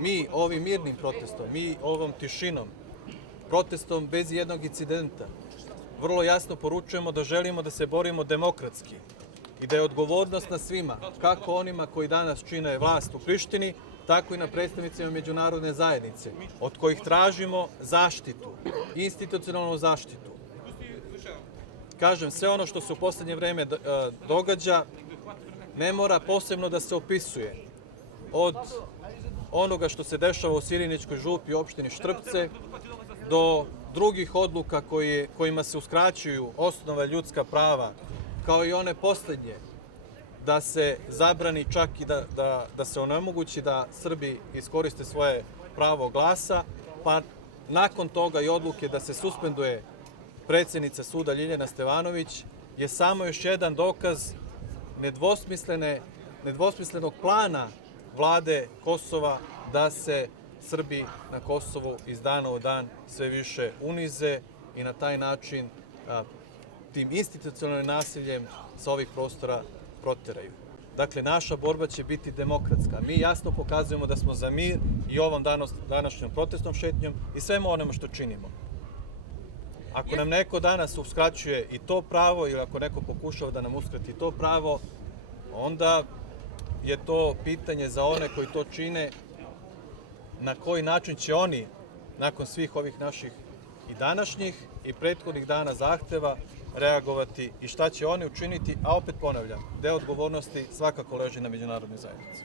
Mi ovim mirnim protestom, mi ovom tišinom, protestom bez jednog incidenta, vrlo jasno poručujemo da želimo da se borimo demokratski i da je odgovornost na svima, kako onima koji danas čine vlast u Prištini, tako i na predstavnicima međunarodne zajednice, od kojih tražimo zaštitu, institucionalnu zaštitu. Kažem, sve ono što se u poslednje vreme događa ne mora posebno da se opisuje. Od onoga što se dešava u Sirinićkoj župi u opštini Štrpce do drugih odluka kojima se uskraćuju osnova ljudska prava, kao i one poslednje, da se zabrani čak i da se onemogući da Srbi iskoriste svoje pravo glasa, pa nakon toga i odluke da se suspenduje predsednica suda Ljiljana Stevanović, je samo još jedan dokaz nedvosmislenog plana vlade Kosova da se Srbi na Kosovu iz dana u dan sve više unize i na taj način tim institucionalnim nasiljem sa ovih prostora proteraju. Dakle, naša borba će biti demokratska. Mi jasno pokazujemo da smo za mir i ovom današnjom protestnom šetnjom i svemu onome što činimo. Ako nam neko danas uskraćuje i to pravo ili ako neko pokušava da nam uskrati to pravo, onda je to pitanje za one koji to čine, na koji način će oni, nakon svih ovih naših i današnjih i prethodnih dana zahteva, reagovati i šta će oni učiniti, a opet ponavljam, deo odgovornosti svakako leži na međunarodnoj zajednici.